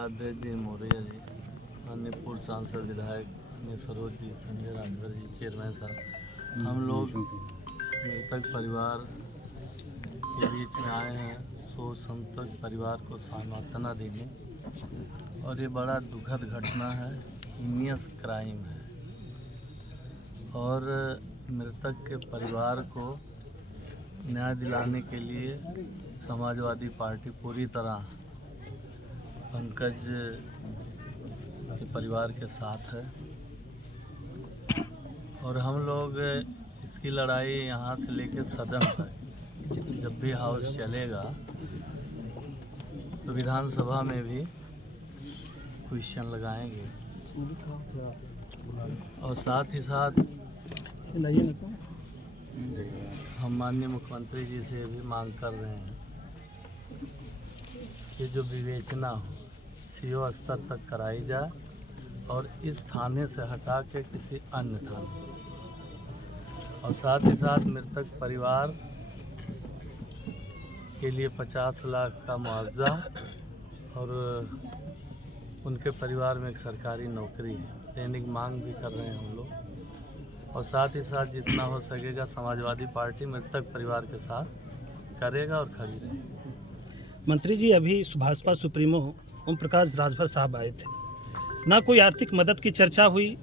जिलाध्यक्ष जी मौर्य जी, माननीय पूर्व सांसद विधायक सरोज जी, संजय राजभर जी, चेयरमैन साहब, हम लोग मृतक परिवार के बीच में आए हैं शोक संतप्त परिवार को सांत्वना देने। और ये बड़ा दुखद घटना है, हीनियस क्राइम है। और मृतक के परिवार को न्याय दिलाने के लिए समाजवादी पार्टी पूरी तरह पंकज के परिवार के साथ है। और हम लोग इसकी लड़ाई यहाँ से लेकर सदन तक, जब भी हाउस चलेगा तो विधानसभा में भी क्वेश्चन लगाएंगे। और साथ ही साथ हम माननीय मुख्यमंत्री जी से भी मांग कर रहे हैं कि जो विवेचना हो सीओ स्तर तक कराई जाए और इस थाने से हटा के किसी अन्य थाने। और साथ ही साथ मृतक परिवार के लिए 50 लाख का मुआवजा और उनके परिवार में एक सरकारी नौकरी दैनिक मांग भी कर रहे हैं हम लोग। और साथ ही साथ जितना हो सकेगा समाजवादी पार्टी मृतक परिवार के साथ करेगा और खड़ी रहेगी। मंत्री जी, अभी भाजपा सुप्रीमो ओम प्रकाश राजभर साहब आए थे, ना कोई आर्थिक मदद की चर्चा हुई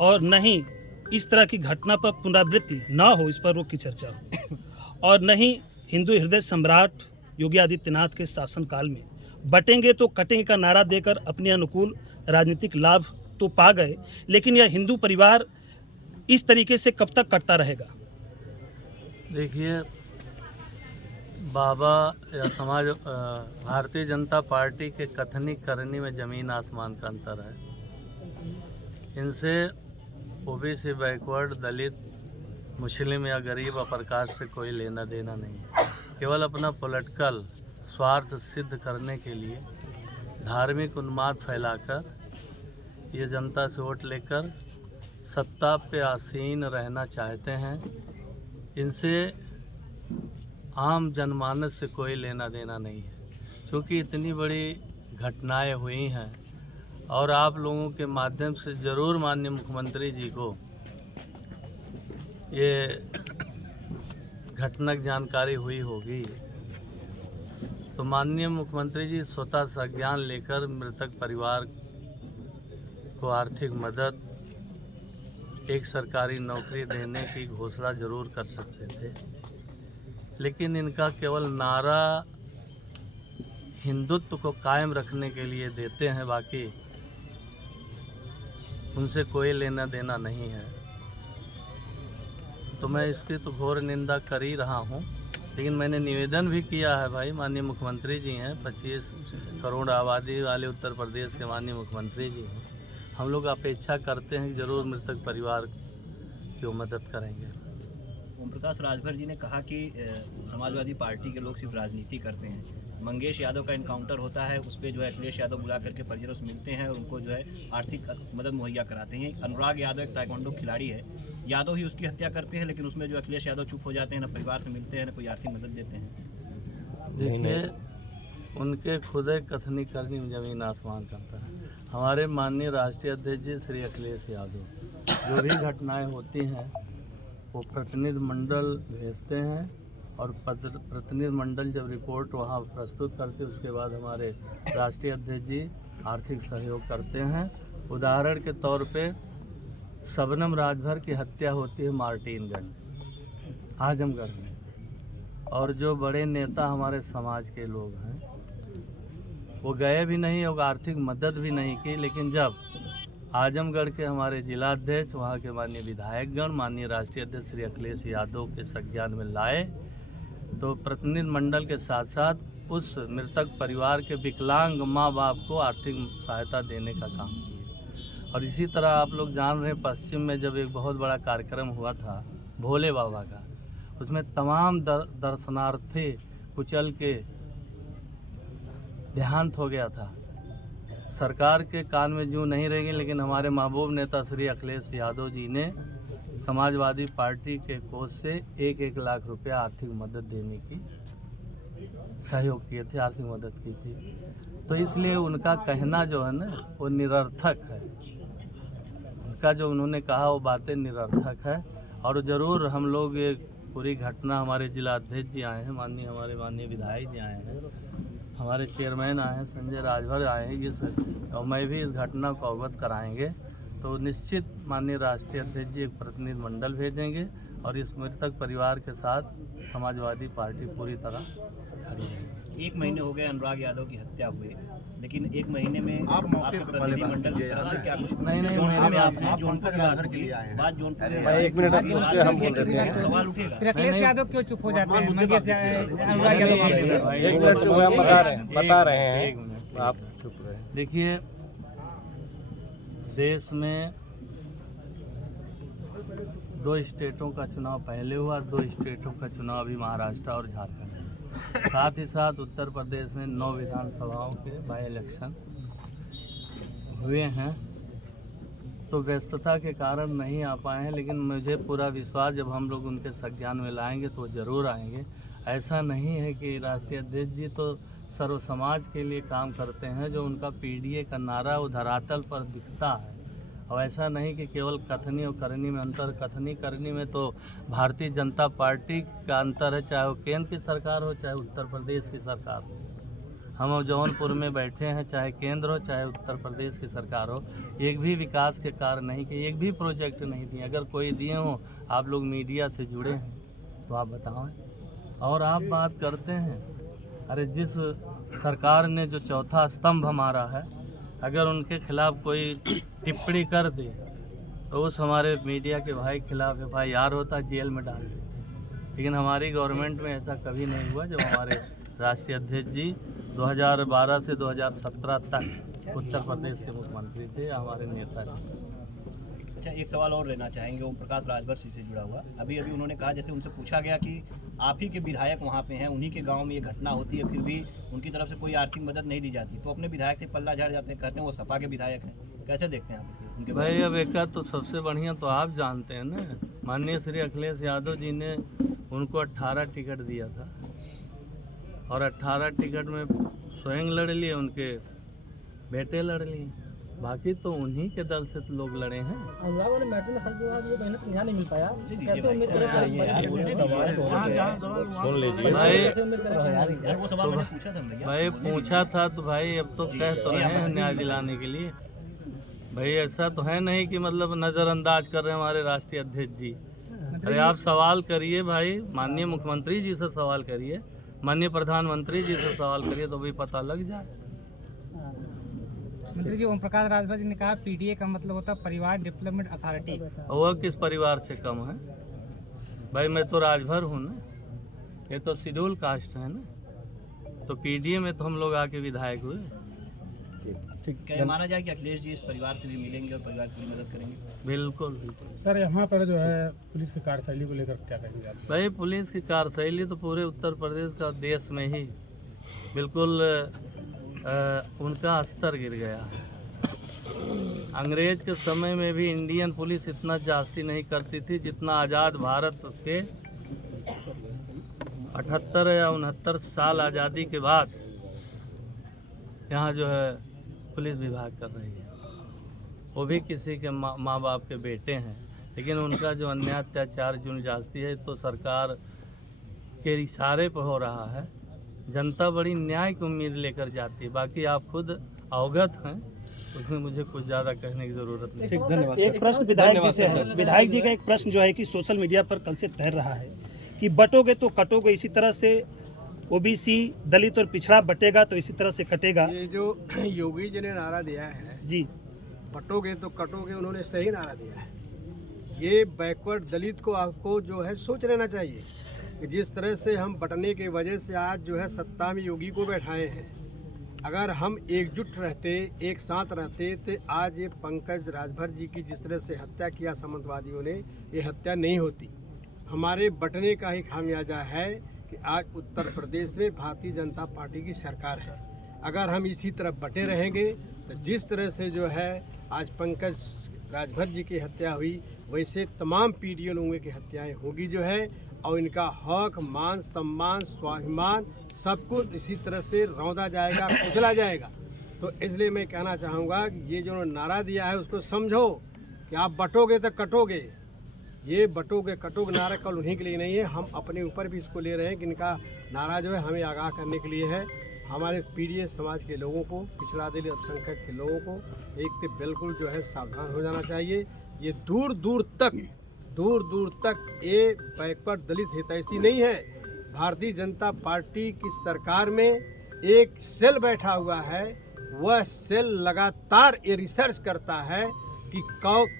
और न ही इस तरह की घटना पर पुनरावृत्ति ना हो इस पर रोक की चर्चा हुई, और न ही हिंदू हृदय सम्राट योगी आदित्यनाथ के शासनकाल में बटेंगे तो कटेंगे का नारा देकर अपने अनुकूल राजनीतिक लाभ तो पा गए, लेकिन यह हिंदू परिवार इस तरीके से कब तक कटता रहेगा? देखिए, बाबा या समाज भारतीय जनता पार्टी के कथनी करनी में ज़मीन आसमान का अंतर है। इनसे ओबीसी, बैकवर्ड, दलित, मुस्लिम या गरीब अपर कास्ट से कोई लेना देना नहीं है। केवल अपना पॉलिटिकल स्वार्थ सिद्ध करने के लिए धार्मिक उन्माद फैलाकर ये जनता से वोट लेकर सत्ता पे आसीन रहना चाहते हैं। इनसे आम जनमानस से कोई लेना देना नहीं है, क्योंकि इतनी बड़ी घटनाएं हुई हैं। और आप लोगों के माध्यम से ज़रूर माननीय मुख्यमंत्री जी को ये घटना की जानकारी हुई होगी, तो माननीय मुख्यमंत्री जी स्वतः संज्ञान लेकर मृतक परिवार को आर्थिक मदद, एक सरकारी नौकरी देने की घोषणा जरूर कर सकते थे। लेकिन इनका केवल नारा हिंदुत्व को कायम रखने के लिए देते हैं, बाकी उनसे कोई लेना देना नहीं है। तो मैं इसकी तो घोर निंदा कर ही रहा हूँ। लेकिन मैंने निवेदन भी किया है, भाई माननीय मुख्यमंत्री जी हैं, 25 करोड़ आबादी वाले उत्तर प्रदेश के माननीय मुख्यमंत्री जी हैं। हम लोग अपेक्षा करते हैं कि जरूर मृतक परिवार की मदद करेंगे। ओम प्रकाश राजभर जी ने कहा कि समाजवादी पार्टी के लोग सिर्फ राजनीति करते हैं। मंगेश यादव का इनकाउंटर होता है, उस पर जो है अखिलेश यादव बुला करके परिजनों से मिलते हैं और उनको जो है आर्थिक मदद मुहैया कराते हैं। अनुराग यादव एक ताइक्वांडो खिलाड़ी है, यादव ही उसकी हत्या करते हैं, लेकिन उसमें जो अखिलेश यादव चुप हो जाते हैं, ना परिवार से मिलते हैं, ना कोई आर्थिक मदद देते हैं। देखिए, उनके खुद कथनी करनी में जमीन आसमान का अंतर है। हमारे माननीय राष्ट्रीय अध्यक्ष जी श्री अखिलेश यादव जो भी घटनाएं होती हैं वो प्रतिनिधि मंडल भेजते हैं, और प्रतिनिधि मंडल जब रिपोर्ट वहाँ प्रस्तुत करते उसके बाद हमारे राष्ट्रीय अध्यक्ष जी आर्थिक सहयोग करते हैं। उदाहरण के तौर पे शबनम राजभर की हत्या होती है मार्टिनगंज, आजमगढ़ में, और जो बड़े नेता हमारे समाज के लोग हैं वो गए भी नहीं और आर्थिक मदद भी नहीं की। लेकिन जब आजमगढ़ के हमारे जिलाध्यक्ष, वहाँ के माननीय विधायकगण, माननीय राष्ट्रीय अध्यक्ष श्री अखिलेश यादव के संज्ञान में लाए, तो प्रतिनिधि मंडल के साथ साथ उस मृतक परिवार के विकलांग माँ बाप को आर्थिक सहायता देने का काम किया। और इसी तरह आप लोग जान रहे हैं, पश्चिम में जब एक बहुत बड़ा कार्यक्रम हुआ था भोले बाबा का, उसमें तमाम दर्शनार्थी कुचल के देहांत हो गया था। सरकार के कान में जूं नहीं रहेंगे, लेकिन हमारे महबूब नेता श्री अखिलेश यादव जी ने समाजवादी पार्टी के कोष से 1-1 लाख रुपया आर्थिक मदद देने की सहयोग किए थे, आर्थिक मदद की थी। तो इसलिए उनका कहना जो है ना वो निरर्थक है। उनका जो उन्होंने कहा वो बातें निरर्थक है। और ज़रूर हम लोग ये पूरी घटना, हमारे जिला अध्यक्ष जी आए हैं, हमारे माननीय विधायक जी आए हैं, हमारे चेयरमैन आए हैं, संजय राजभर आए हैं, और मैं भी इस घटना को अवगत कराएंगे। तो निश्चित माननीय राष्ट्रीय अध्यक्ष जी एक प्रतिनिधि मंडल भेजेंगे और इस मृतक परिवार के साथ समाजवादी पार्टी पूरी तरह खड़ी है। 1 महीने हो गए अनुराग यादव की हत्या हुए, लेकिन 1 महीने में आपके प्रतिनिधिमंडल की तरफ से क्या कुछ नहीं, जौनपुर में आपसे जौनपुर की बात होगी, बात जौनपुर में हम बोल रहे हैं, सवाल उठेगा। फिर अखिलेश यादव क्यों चुप हो जाते हैं? मंगेश अनुराग यादव एक मिनट चुप है, बता रहे हैं आप चुप रहे। देखिए, देश में 2 स्टेटों का चुनाव पहले हुआ, 2 स्टेटों का चुनाव अभी महाराष्ट्र और झारखंड है। साथ ही साथ उत्तर प्रदेश में 9 विधानसभाओं के बाई इलेक्शन हुए हैं। तो व्यस्तता के कारण नहीं आ पाए हैं, लेकिन मुझे पूरा विश्वास जब हम लोग उनके संज्ञान में लाएंगे तो ज़रूर आएंगे। ऐसा नहीं है कि राष्ट्रीय अध्यक्ष जी तो सर्व समाज के लिए काम करते हैं। जो उनका पीडीए का नारा वो धरातल पर दिखता है। और ऐसा नहीं कि केवल कथनी और करनी में अंतर। कथनी करनी में तो भारतीय जनता पार्टी का अंतर है, चाहे वो केंद्र की सरकार हो चाहे उत्तर प्रदेश की सरकार हो। हम जौनपुर में बैठे हैं, चाहे केंद्र हो चाहे उत्तर प्रदेश की सरकार हो, एक भी विकास के कार्य नहीं किए, एक भी प्रोजेक्ट नहीं दिए। अगर कोई दिए हों, आप लोग मीडिया से जुड़े हैं तो आप बताएं। और आप बात करते हैं, अरे जिस सरकार ने जो चौथा स्तंभ हमारा है, अगर उनके खिलाफ कोई टिप्पणी कर दे तो उस हमारे मीडिया के भाई के खिलाफ FIR होता, जेल में डाल देते। लेकिन हमारी गवर्नमेंट में ऐसा कभी नहीं हुआ। जब हमारे राष्ट्रीय अध्यक्ष जी 2012 से 2017 तक उत्तर प्रदेश के मुख्यमंत्री थे, हमारे नेता जी। अच्छा, एक सवाल और लेना चाहेंगे ओम प्रकाश राजभर से जुड़ा हुआ। अभी उन्होंने कहा, जैसे उनसे पूछा गया कि आप ही के विधायक वहाँ पे हैं, उन्हीं के गांव में ये घटना होती है, फिर भी उनकी तरफ से कोई आर्थिक मदद नहीं दी जाती, तो अपने विधायक से पल्ला झाड़ जाते हैं, कहते हैं वो सपा के विधायक हैं। कैसे देखते हैं आप इसे? उनके भाई अब एक तो सबसे बढ़िया तो आप जानते हैं ना, माननीय श्री अखिलेश यादव जी ने उनको 18 टिकट दिया था और 18 टिकट में स्वयं लड़ लिए, उनके बेटे लड़ लिए, बाकी तो उन्हीं के दल से तो लोग लड़े हैं। अनुराग ने मैटर में सब जवाब ये मेहनत यहाँ नहीं मिल पाया, कैसे उम्मीद करें? सुन लीजिए भाई, वो सवाल मैंने पूछा था भैया। भाई पूछा था तो भाई अब तो कह तो रहे हैं न्याय दिलाने के लिए। भाई ऐसा तो है नहीं कि मतलब नज़रअंदाज कर रहे हैं हमारे राष्ट्रीय अध्यक्ष जी। अरे आप सवाल करिए भाई, माननीय मुख्यमंत्री जी से सवाल करिए, माननीय प्रधानमंत्री जी से सवाल करिए तो भी पता लग जाए। मंत्री जी, ओम प्रकाश राजभर जी ने कहा पीडीए का मतलब होता है परिवार डेवलपमेंट अथॉरिटी। वह किस परिवार से कम है? भाई मैं तो राजभर हूँ ना, ये तो शेड्यूल कास्ट है ना, तो पीडीए में तो हम लोग आके विधायक हुए। क्या ये माना जाए कि अखिलेश जी इस परिवार से भी मिलेंगे और परिवार की मदद करेंगे? बिल्कुल बिल्कुल। सर, यहाँ पर जो है पुलिस की कार्यशैली को लेकर क्या कहेंगे आप? भाई पुलिस की कार्यशैली तो पूरे उत्तर प्रदेश का, देश में ही बिल्कुल उनका स्तर गिर गया है। अंग्रेज के समय में भी इंडियन पुलिस इतना जास्ती नहीं करती थी जितना आज़ाद भारत के 78 या 69 साल आज़ादी के बाद यहाँ जो है पुलिस विभाग कर रही है। वो भी किसी के माँ बाप के बेटे हैं, लेकिन उनका जो अन्याय अत्याचार जो जास्ती है तो सरकार के इशारे पर हो रहा है। जनता बड़ी न्याय की उम्मीद लेकर जाती है, बाकी आप खुद अवगत हैं, उसमें मुझे कुछ ज़्यादा कहने की ज़रूरत नहीं। ठीक, धन्यवाद। एक प्रश्न विधायक जी से है। विधायक जी का एक प्रश्न जो है कि सोशल मीडिया पर कल से तैर रहा है कि बटोगे तो कटोगे, इसी तरह से ओबीसी, दलित और पिछड़ा बटेगा तो इसी तरह से कटेगा। ये जो योगी जी ने नारा दिया है जी, बटोगे तो कटोगे, उन्होंने सही नारा दिया है। ये बैकवर्ड दलित को आपको जो है सोच लेना चाहिए कि जिस तरह से हम बटने की वजह से आज जो है सत्ता में योगी को बैठाए हैं। अगर हम एकजुट रहते, एक साथ रहते, तो आज ये पंकज राजभर जी की जिस तरह से हत्या किया सामंतवादियों ने, ये हत्या नहीं होती। हमारे बटने का ही खामियाजा है कि आज उत्तर प्रदेश में भारतीय जनता पार्टी की सरकार है। अगर हम इसी तरह बटे रहेंगे तो जिस तरह से जो है आज पंकज राजभर जी की हत्या हुई, वैसे तमाम पीढ़ियों लोगों की हत्याएं होगी जो है। और इनका हक, मान, सम्मान, स्वाभिमान सब कुछ इसी तरह से रौंदा जाएगा, कुचला जाएगा। तो इसलिए मैं कहना चाहूँगा कि ये जो नारा दिया है उसको समझो कि आप बटोगे तो कटोगे। ये बटोगे कटोगे नारा कल उन्हीं के लिए नहीं है, हम अपने ऊपर भी इसको ले रहे हैं कि इनका नारा जो है हमें आगाह करने के लिए है। हमारे पीडीए समाज के लोगों को, पिछड़ा दलित अल्पसंख्यक के लोगों को एक तो बिल्कुल जो है सावधान हो जाना चाहिए। ये दूर दूर तक ये बैकवर्ड दलित हितैषी नहीं है। भारतीय जनता पार्टी की सरकार में एक सेल बैठा हुआ है, वह सेल लगातार ये रिसर्च करता है कि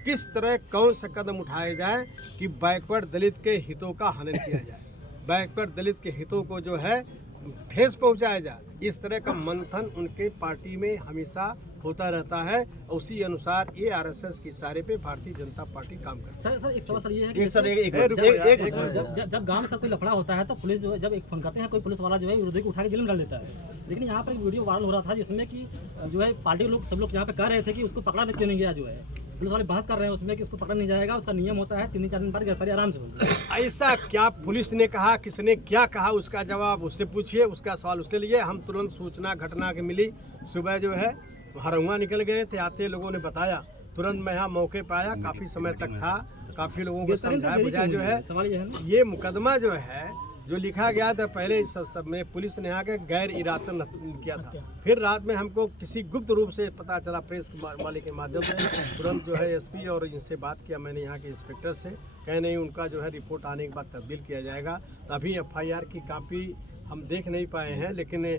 किस तरह कौन सा कदम उठाया जाए कि बैकवर्ड दलित के हितों का हनन किया जाए, बैकवर्ड दलित के हितों को जो है ठेस पहुंचाया जाए। इस तरह का मंथन उनके पार्टी में हमेशा होता रहता है। उसी अनुसार ये आरएसएस की इशारे पे भारतीय जनता पार्टी काम करती है। सर एक सवाल ये है एक सर जब गांव में सर कोई लफड़ा होता है तो पुलिस जो है जब एक फोन करते हैं, कोई पुलिस वाला जो है विरोधी को उठा के जेल में डाल देता है। लेकिन यहाँ पर एक वीडियो वायरल हो रहा था जिसमें कि जो है पार्टी लोग सब लोग यहाँ पे कह रहे थे कि उसको पकड़ा क्यों नहीं गया, जो है पुलिस वाले बहस कर रहे हैं उसमें कि उसको पकड़ा नहीं जाएगा, उसका नियम होता है 3-4 दिन बाद गिरफ्तारी आराम से होगी। ऐसा क्या पुलिस ने कहा, किसने क्या कहा, उसका जवाब उससे पूछिए, उसका सवाल उससे लिए। हम तुरंत सूचना घटना की मिली, सुबह जो है हरहुआ निकल गए थे, आते लोगों ने बताया, तुरंत मैं यहाँ मौके पर आया, काफ़ी समय तक था, काफ़ी लोगों को समझाया बुझाया। जो है सवाल ये है ना, ये मुकदमा जो है जो लिखा गया था पहले इस सब में पुलिस ने आके गैर इरादतन किया था। फिर रात में हमको किसी गुप्त रूप से पता चला प्रेस वाले के माध्यम से, तुरंत जो है एसपी और इनसे बात किया मैंने यहाँ के इंस्पेक्टर से, कहे नहीं उनका जो है रिपोर्ट आने के बाद तब्दील किया जाएगा। अभी एफआईआर की कापी हम देख नहीं पाए हैं, लेकिन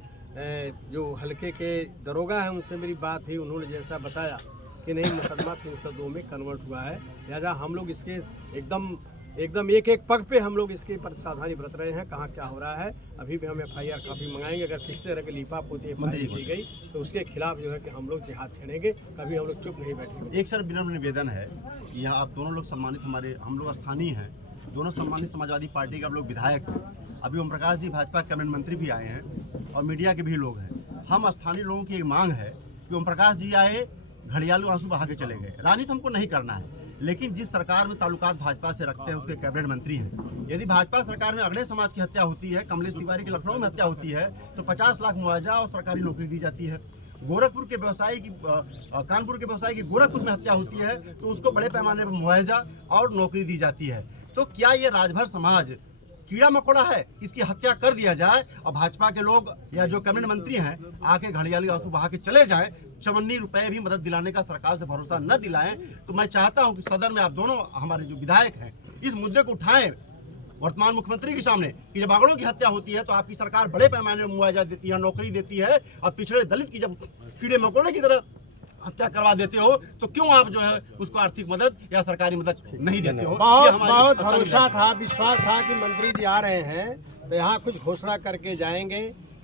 जो हल्के के दरोगा है उनसे मेरी बात हुई, उन्होंने जैसा बताया कि नहीं मुकदमा 302 में कन्वर्ट हुआ है। लिहाजा हम लोग इसके एकदम एक पग पे हम लोग इसके पर सावधानी बरत रहे हैं, कहाँ क्या हो रहा है। अभी भी हम एफआईआर काफ़ी मंगाएंगे, अगर किसी तरह की लीपापोती एफआईआर की गई तो उसके खिलाफ जो है कि हम लोग जिहाद छेड़ेंगे, कभी हम लोग चुप नहीं बैठेंगे। एक सर विनम्र निवेदन है, यहाँ आप दोनों लोग सम्मानित, हम लोग स्थानीय हैं, दोनों सम्मानित समाजवादी पार्टी के आप लोग विधायक हैं। अभी ओम प्रकाश जी भाजपा कैबिनेट मंत्री भी आए हैं और मीडिया के भी लोग हैं। हम स्थानीय लोगों की एक मांग है कि ओम प्रकाश जी आए, घड़ियालू आंसू बहा के चले गए, राजनीति हमको नहीं करना है। लेकिन जिस सरकार में ताल्लुकात भाजपा से रखते हैं उसके कैबिनेट मंत्री हैं, यदि भाजपा सरकार में अगले समाज की हत्या होती है, कमलेश तिवारी की लखनऊ में हत्या होती है तो 50 लाख मुआवजा और सरकारी नौकरी दी जाती है। गोरखपुर के व्यवसायी की कानपुर के व्यवसायी की गोरखपुर में हत्या होती है तो उसको बड़े पैमाने पर मुआवजा और नौकरी दी जाती है। तो क्या ये राजभर समाज कीड़ा मकोड़ा है, इसकी हत्या कर दिया जाए और भाजपा के लोग या जो कैबिनेट मंत्री हैं आके घड़ियाली आंसू बहा के चले जाएं, 54 रुपए भी मदद दिलाने का सरकार से भरोसा न दिलाएं। तो मैं चाहता हूं कि सदन में आप दोनों हमारे जो विधायक हैं इस मुद्दे को उठाएं वर्तमान मुख्यमंत्री के सामने कि जब आंकड़ों की हत्या होती है तो आपकी सरकार बड़े पैमाने में मुआवजा देती है, नौकरी देती है, और पिछड़े दलित की जब कीड़े मकोड़े की तरह हत्या करवा देते हो तो क्यों आप जो है उसको आर्थिक मदद या सरकारी मदद नहीं देते हो। बहुत भरोसा था, विश्वास था कि मंत्री जी आ रहे हैं तो यहाँ कुछ घोषणा करके जाएंगे,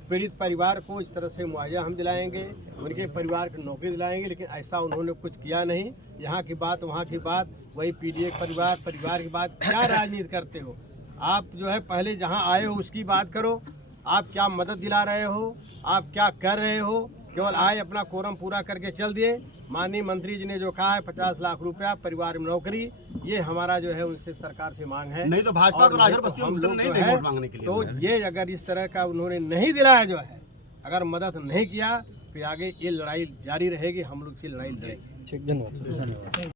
पीड़ित परिवार को इस तरह से मुआवजा हम दिलाएंगे, उनके परिवार को नौकरी दिलाएंगे, लेकिन ऐसा उन्होंने कुछ किया नहीं। यहाँ की बात वहाँ की बात, वही पीडीए परिवार की बात। क्या राजनीति करते हो आप? जो है पहले जहाँ आए हो उसकी बात करो, आप क्या मदद दिला रहे हो, आप क्या कर रहे हो। केवल आए अपना कोरम पूरा करके चल दिए। माननीय मंत्री जी ने जो कहा है 50 लाख रुपया परिवार में नौकरी, ये हमारा जो है उनसे सरकार से मांग है। नहीं तो भाजपा को राजभर बस्तियों में नहीं देंगे वोट मांगने के लिए। तो ये अगर इस तरह का उन्होंने नहीं दिलाया, जो है अगर मदद नहीं किया, फिर आगे ये लड़ाई जारी रहेगी, हम लोग से लड़ाई लड़ेंगे। ठीक, धन्यवाद।